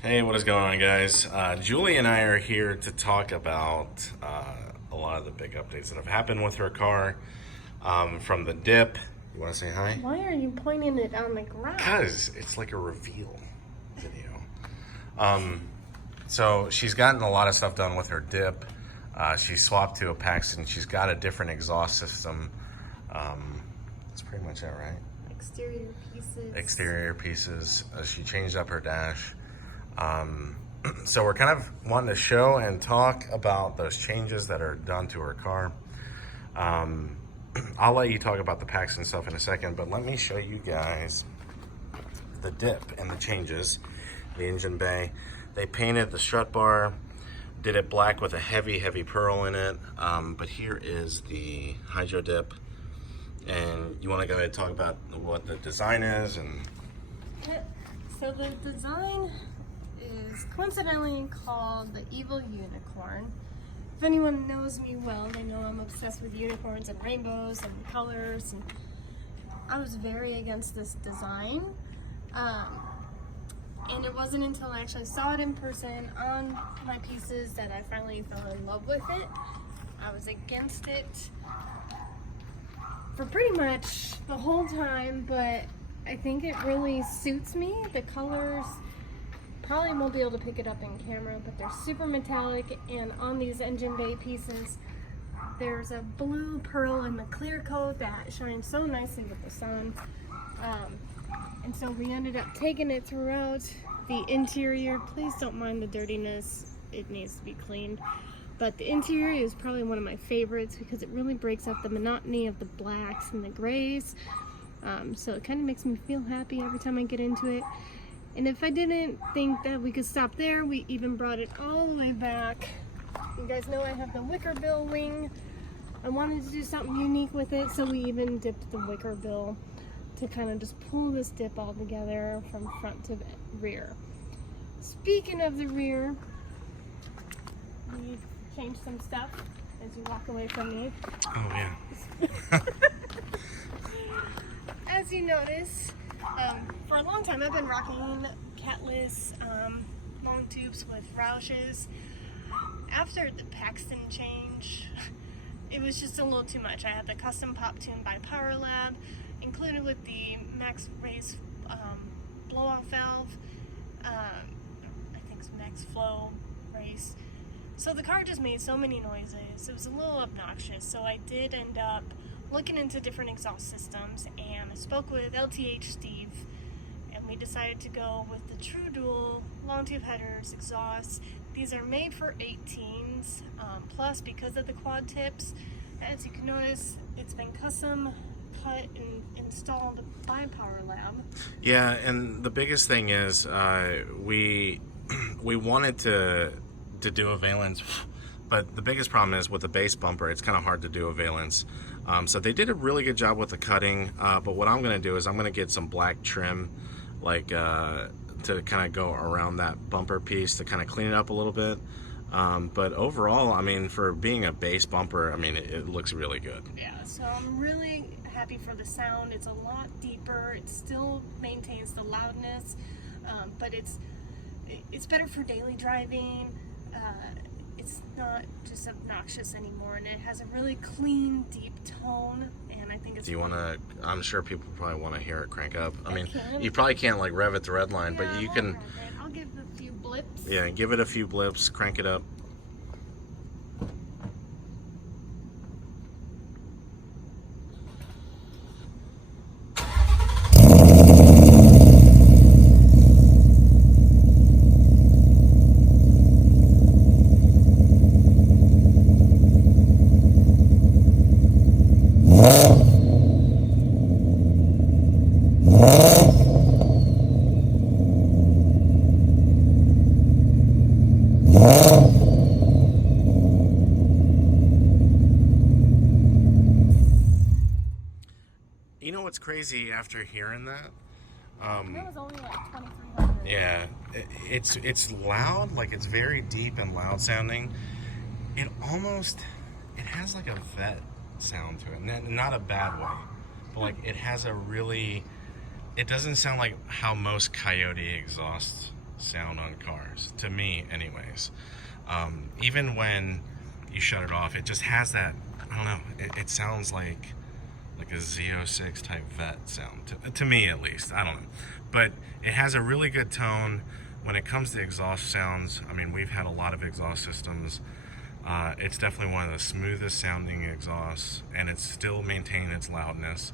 Hey, what is going on, guys? Julie and I are here to talk about a lot of the big updates that have happened with her car. From the dip. You want to say hi? Why are you pointing it on the ground? Because it's like a reveal video. So she's gotten a lot of stuff done with her dip. She swapped to a Paxton. She's got a different exhaust system. That's pretty much it, right? Exterior pieces. Exterior pieces. She changed up her dash. So we're kind of wanting to show and talk about those changes that are done to her car. I'll let you talk about the Paxton stuff in a second, but let me show you guys the dip and the changes. The engine bay. They painted the strut bar, did it black with a heavy pearl in it. But here is the hydro dip. And you want to go ahead and talk about what the design is and... So the design is coincidentally called the Evil Unicorn. If anyone knows me well, they know I'm obsessed with unicorns and rainbows and colors. And I was very against this design. And it wasn't until I actually saw it in person on my pieces that I finally fell in love with it. I was against it for pretty much the whole time, but I think it really suits me. The colors, probably won't be able to pick it up in camera, but they're super metallic, and on these engine bay pieces, there's a blue pearl in the clear coat that shines so nicely with the sun. And so we ended up taking it throughout the interior. Please don't mind the dirtiness. It needs to be cleaned. But the interior is probably one of my favorites because it really breaks up the monotony of the blacks and the grays. So it kind of makes me feel happy every time I get into it. And if I didn't think that we could stop there, we even brought it all the way back. You guys know I have the wicker bill wing. I wanted to do something unique with it, so we even dipped the wicker bill to kind of just pull this dip all together from front to rear. Speaking of the rear, we changed some stuff as you walk away from me. Oh, yeah. As you notice, for a long time I've been rocking catless long tubes with Roushes. After the Paxton change, it was just a little too much. I had the custom pop tune by Power Lab, included with the Max Race blow-off valve. I think it's Max Flow Race. So the car just made so many noises. It was a little obnoxious. So I did end up looking into different exhaust systems, and I spoke with LTH Steve, and we decided to go with the True Dual long tube headers exhausts. These are made for 18s, plus because of the quad tips, as you can notice, it's been custom cut and installed by Power Lab. Yeah, and the biggest thing is we wanted to do a valence, but the biggest problem is with the base bumper, it's kind of hard to do a valence. So they did a really good job with the cutting, but what I'm going to do is I'm going to get some black trim, like to kind of go around that bumper piece to kind of clean it up a little bit. But overall, I mean, for being a base bumper, I mean, it looks really good. Yeah, so I'm really happy for the sound. It's a lot deeper. It still maintains the loudness, but it's better for daily driving. It's not just obnoxious anymore, and it has a really clean, deep tone, and I think it's... Do you want to... I'm sure people probably want to hear it crank up. I mean, can. you probably can't, like, rev it to red line, Yeah, but you I'll can... rev it. I'll give it a few blips. Yeah, give it a few blips, crank it up. You know what's crazy after hearing that? That was only like 2,300. Yeah, it's loud, like it's very deep and loud sounding. It has like a vet sound to it, not a bad way, but like it has a really, it doesn't sound like how most Coyote exhausts sound on cars, to me anyways. Even when you shut it off, it just has that, I don't know, it sounds like a Z06 type vet sound, to me at least. I don't know. But it has a really good tone. When it comes to exhaust sounds, I mean, we've had a lot of exhaust systems. It's definitely one of the smoothest sounding exhausts, and it's still maintaining its loudness.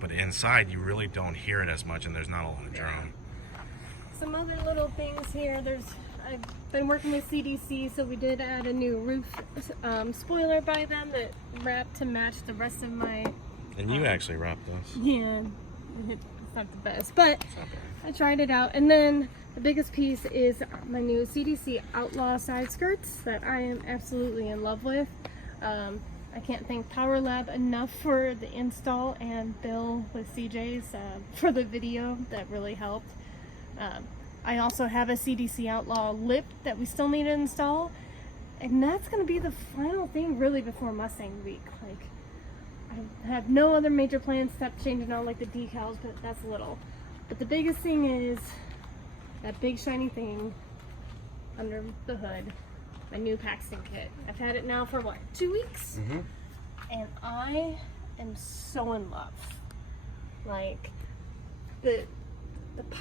But inside, you really don't hear it as much, and there's not a lot of drone. Some other little things here. I've been working with CDC, so we did add a new roof spoiler by them that wrapped to match the rest of my. And you actually wrapped this. Yeah, it's not the best, but I tried it out. And then the biggest piece is my new CDC Outlaw side skirts that I am absolutely in love with. I can't thank Power Lab enough for the install, and Bill with CJ's for the video that really helped. I also have a CDC Outlaw lip that we still need to install, and that's going to be the final thing really before Mustang Week. Like, I have no other major plans except changing out like the decals, but that's little. But the biggest thing is that big shiny thing under the hood, my new Paxton kit. I've had it now for what, 2 weeks? Mm-hmm. And I am so in love. Like, the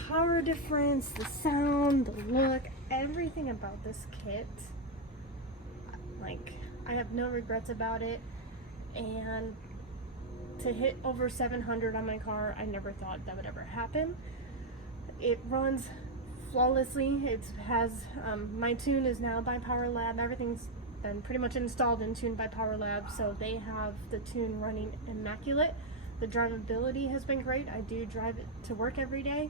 power difference, the sound, the look, everything about this kit, like, I have no regrets about it. And to hit over 700 on my car, I never thought that would ever happen. It runs flawlessly. It has, my tune is now by Power Lab. Everything's been pretty much installed and tuned by Power Lab, so they have the tune running immaculate. The drivability has been great. I do drive it to work every day.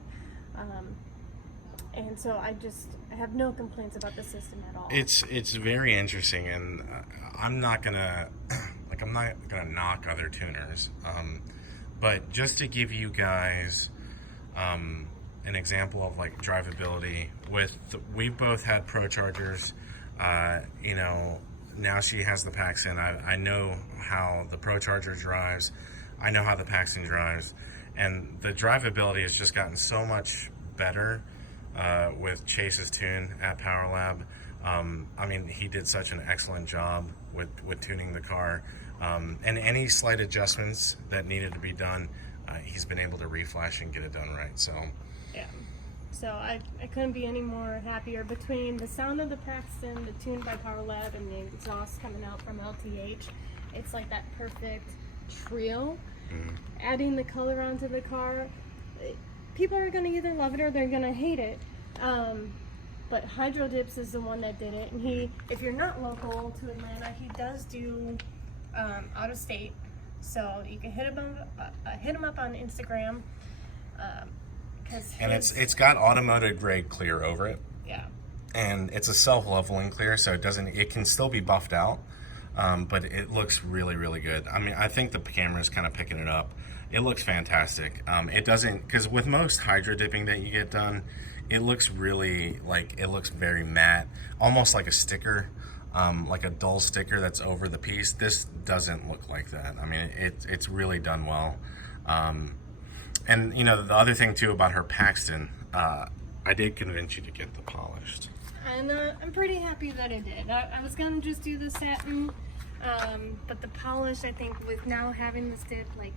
And so I have no complaints about the system at all. It's very interesting, and I'm not gonna knock other tuners, but just to give you guys an example of like drivability, we've both had Pro Chargers. You know, now she has the Paxton. I know how the Pro Charger drives. I know how the Paxton drives, and the drivability has just gotten so much better with Chase's tune at Power Lab. I mean, he did such an excellent job with tuning the car, and any slight adjustments that needed to be done, he's been able to reflash and get it done right. So yeah, so I couldn't be any more happier. Between the sound of the Paxton, the tune by Power Lab, and the exhaust coming out from LTH, it's like that perfect trio. Adding the color onto the car, people are going to either love it or they're going to hate it. But Hydro Dips is the one that did it, and if you're not local to Atlanta, he does do out of state, so you can hit him up on Instagram. And it's got automotive grade clear over it. Yeah. And it's a self-leveling clear, so it can still be buffed out, but it looks really, really good. I mean, I think the camera's kind of picking it up. It looks fantastic. It doesn't, because with most hydro dipping that you get done, it looks really it looks very matte, almost like a sticker, like a dull sticker that's over the piece. This doesn't look like that. I mean, it's really done well. And you know, the other thing too about her Paxton, I did convince you to get the polished. And I'm pretty happy that I did. I was gonna just do the satin, but the polish, I think, with now having this dip, like,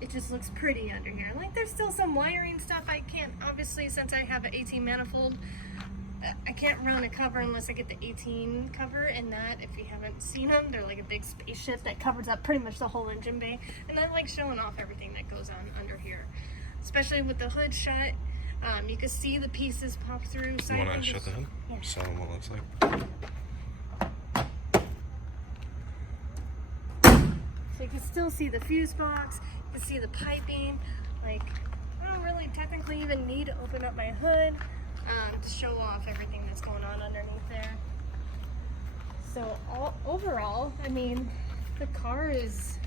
it just looks pretty under here. Like, there's still some wiring stuff I can't, obviously, since I have an 18 manifold, I can't run a cover unless I get the 18 cover, and that, if you haven't seen them, they're like a big spaceship that covers up pretty much the whole engine bay, and I like showing off everything that goes on under here, especially with the hood shut. You can see the pieces pop through. You want to shut the hood? Yeah. Show them what it looks like. So you can still see the fuse box, you can see the piping. Like, I don't really technically even need to open up my hood to show off everything that's going on underneath there. So overall, I mean, the car is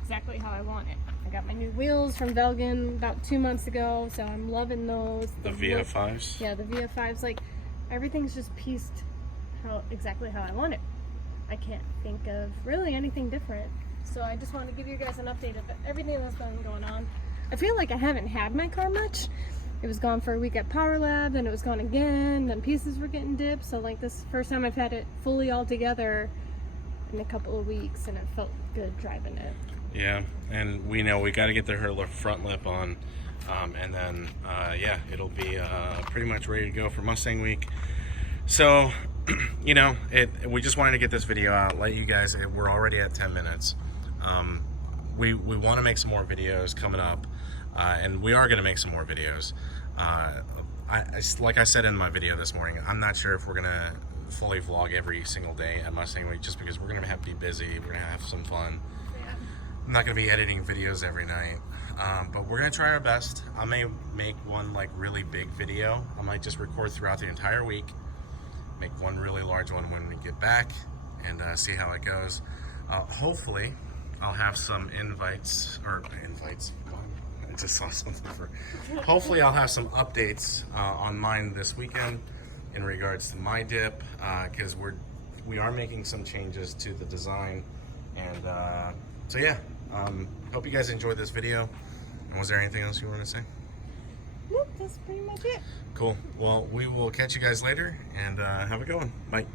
exactly how I want it. I got my new wheels from Velgen about 2 months ago, so I'm loving those. The VF5s? Yeah, the VF5s. Like, everything's just pieced exactly how I want it. I can't think of really anything different. So I just wanted to give you guys an update of everything that's been going on. I feel like I haven't had my car much, it was gone for a week at Power Lab, then it was gone again, then pieces were getting dipped. So like this first time I've had it fully all together in a couple of weeks, and it felt good driving it. Yeah, and we know we got to get her front lip on, and then yeah, it'll be pretty much ready to go for Mustang Week. So, you know, we just wanted to get this video out, let you guys. We're already at 10 minutes. We want to make some more videos coming up, and we are going to make some more videos. Like I said in my video this morning, I'm not sure if we're going to fully vlog every single day at Mustang Week, just because we're going to have to be busy. We're going to have some fun. I'm not going to be editing videos every night, but we're going to try our best. I may make one like really big video. I might just record throughout the entire week, make one really large one when we get back, and see how it goes. Hopefully I'll have some invites. I just saw something for. Hopefully I'll have some updates on mine this weekend in regards to my dip, because we are making some changes to the design, and so yeah. Hope you guys enjoyed this video. And was there anything else you wanted to say? Nope, that's pretty much it. Cool. Well, we will catch you guys later, and have a good one. Bye.